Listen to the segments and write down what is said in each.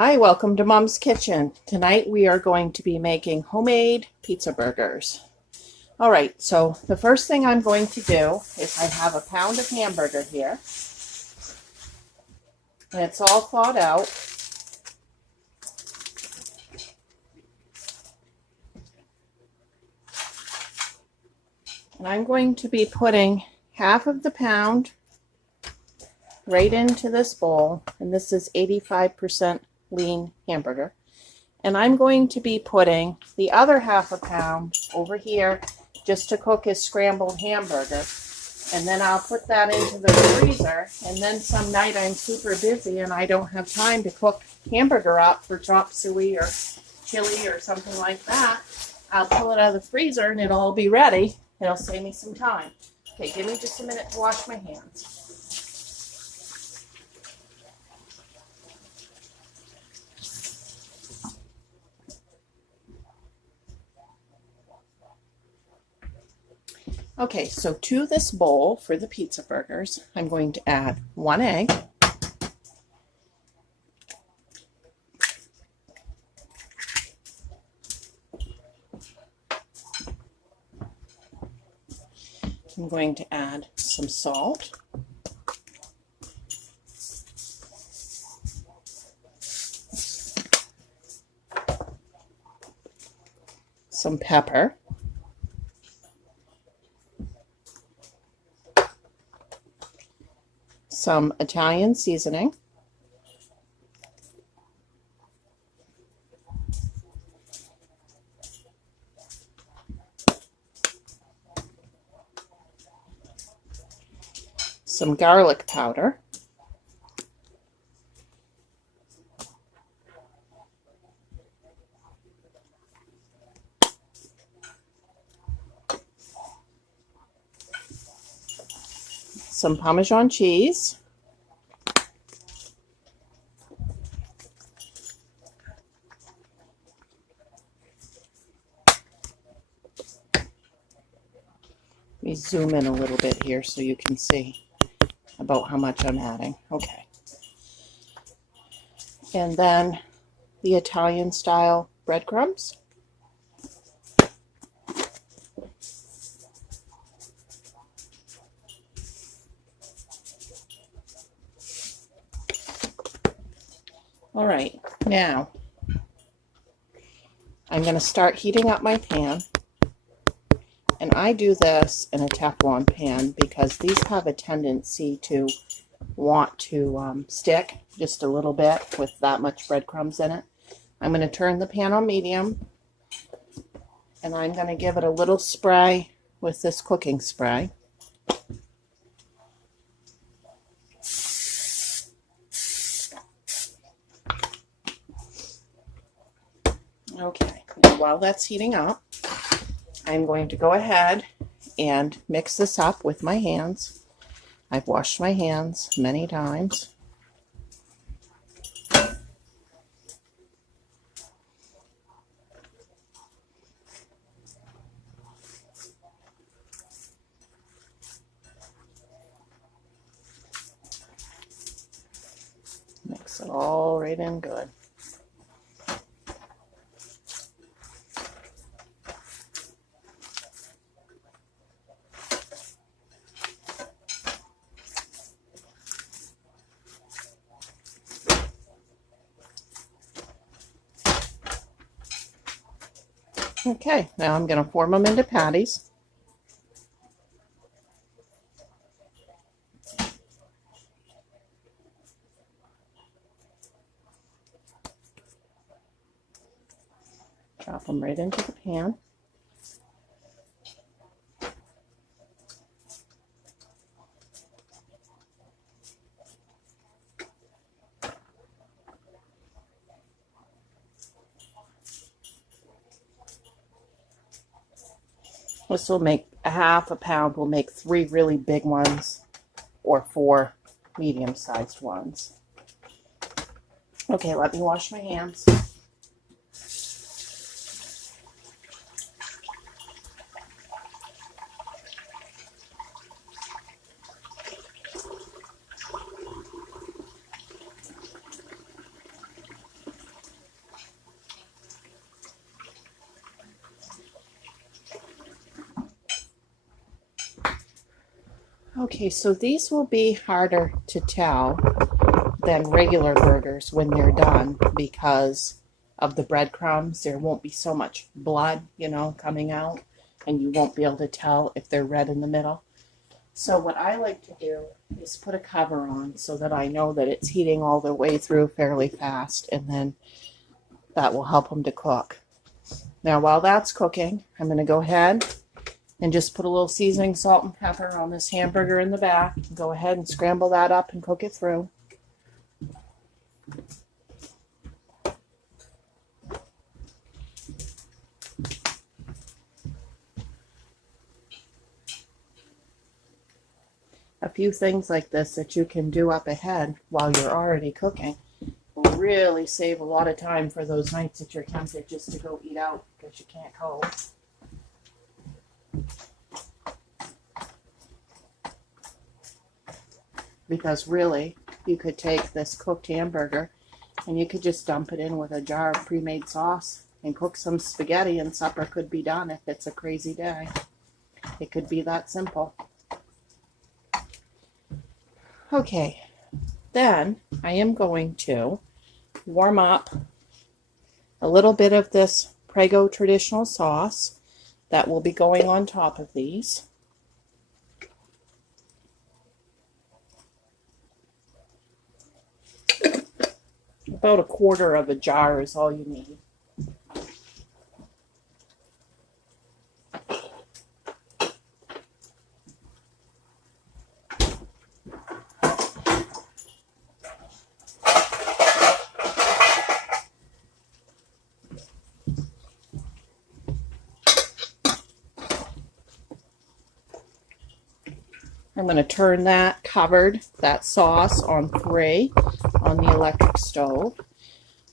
Hi, welcome to Mom's Kitchen. Tonight we are going to be making homemade pizza burgers. All right, so the first thing I'm going to do is I have a pound of hamburger here. And it's all thawed out. And I'm going to be putting half of the pound right into this bowl. And this is 85% lean hamburger. And I'm going to be putting the other half a pound over here just to cook as scrambled hamburger. And then I'll put that into the freezer. And then some night I'm super busy and I don't have time to cook hamburger up for chop suey or chili or something like that. I'll pull it out of the freezer and it'll all be ready. It'll save me some time. Okay, give me just a minute to wash my hands. Okay, so to this bowl for the pizza burgers, I'm going to add 1 egg, I'm going to add some salt, some pepper, some Italian seasoning, some garlic powder, some Parmesan cheese, let me zoom in a little bit here so you can see about how much I'm adding. Okay. And then the Italian style breadcrumbs. All right, now I'm going to start heating up my pan. And I do this in a Teflon pan because these have a tendency to want to stick just a little bit with that much breadcrumbs in it. I'm going to turn the pan on medium and I'm going to give it a little spray with this cooking spray. Okay, and while that's heating up, I'm going to go ahead and mix this up with my hands. I've washed my hands many times. Mix it all right in good. Okay, now I'm going to form them into patties. Drop them right into the pan. This will make a half a pound, will make 3 really big ones or 4 medium-sized ones. Okay, let me wash my hands. Okay, so these will be harder to tell than regular burgers when they're done because of the breadcrumbs. There won't be so much blood, you know, coming out, and you won't be able to tell if they're red in the middle. So what I like to do is put a cover on so that I know that it's heating all the way through fairly fast, and then that will help them to cook. Now while that's cooking, I'm going to go ahead and just put a little seasoning, salt, and pepper on this hamburger in the back. Go ahead and scramble that up and cook it through. A few things like this that you can do up ahead while you're already cooking will really save a lot of time for those nights that you're tempted just to go eat out because you can't cope. Because really, you could take this cooked hamburger and you could just dump it in with a jar of pre-made sauce and cook some spaghetti, and supper could be done if it's a crazy day. It could be that simple. Okay, then I am going to warm up a little bit of this Prego traditional sauce that will be going on top of these. About a quarter of a jar is all you need. I'm going to turn that that sauce on 3 on the electric stove.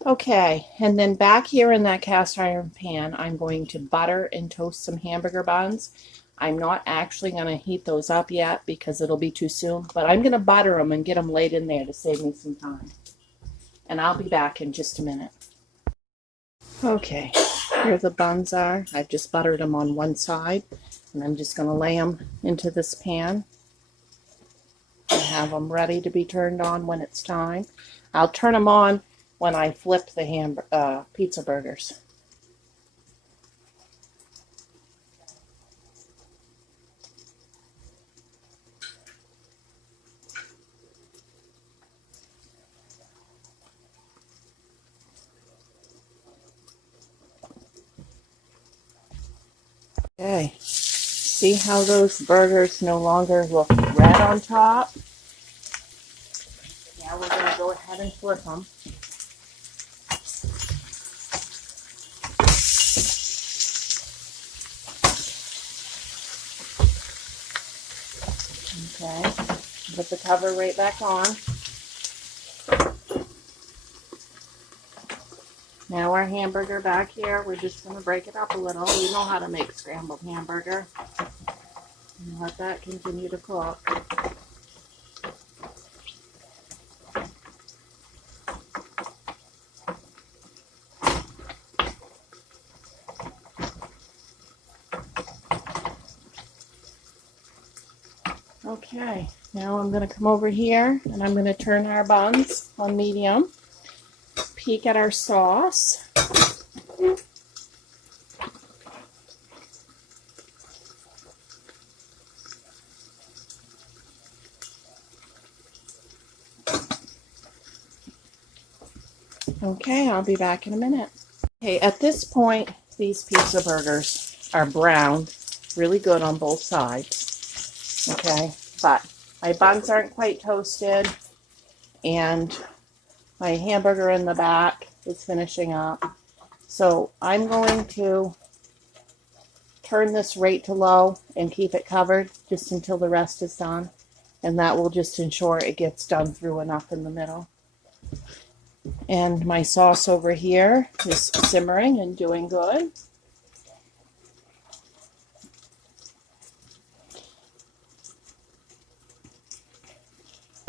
Okay, and then back here in that cast iron pan, I'm going to butter and toast some hamburger buns. I'm not actually going to heat those up yet because it'll be too soon, but I'm going to butter them and get them laid in there to save me some time. And I'll be back in just a minute. Okay, here the buns are. I've just buttered them on one side, and I'm just going to lay them into this pan and have them ready to be turned on when it's time. I'll turn them on when I flip the pizza burgers. Okay, see how those burgers no longer look red on top? Now we're going to go ahead and flip them. Okay, put the cover right back on. Now our hamburger back here, we're just going to break it up a little. You know how to make scrambled hamburger. And let that continue to cook. Okay, now I'm going to come over here and I'm going to turn our buns on medium. Peek at our sauce. Okay, I'll be back in a minute. Okay, at this point, these pizza burgers are browned really good on both sides. Okay, but my buns aren't quite toasted, and my hamburger in the back is finishing up. So I'm going to turn this right to low and keep it covered just until the rest is done. And that will just ensure it gets done through enough in the middle. And my sauce over here is simmering and doing good.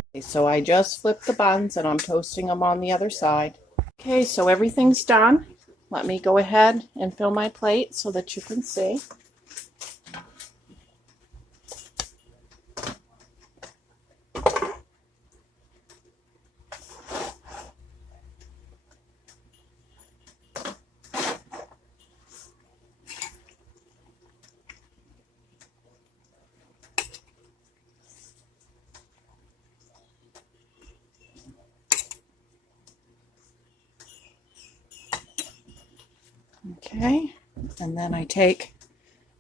Okay, so I just flipped the buns and I'm toasting them on the other side. Okay, so everything's done. Let me go ahead and fill my plate so that you can see. Okay, and then I take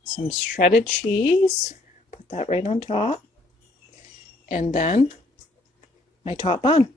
some shredded cheese, put that right on top, and then my top bun.